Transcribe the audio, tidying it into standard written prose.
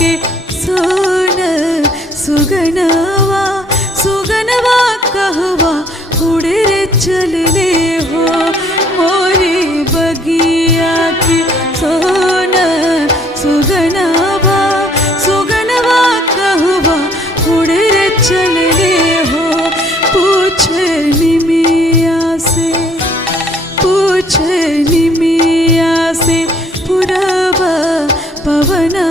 के सोन सुगनवा सुगनवा कहवा उड़े रे चलले हो मोरी बगिया के सोन सुगनवा सुगनवा कहवा उड़े रे चलले हो पूछे निमिया से पूछे निमिया से पुरवा पवना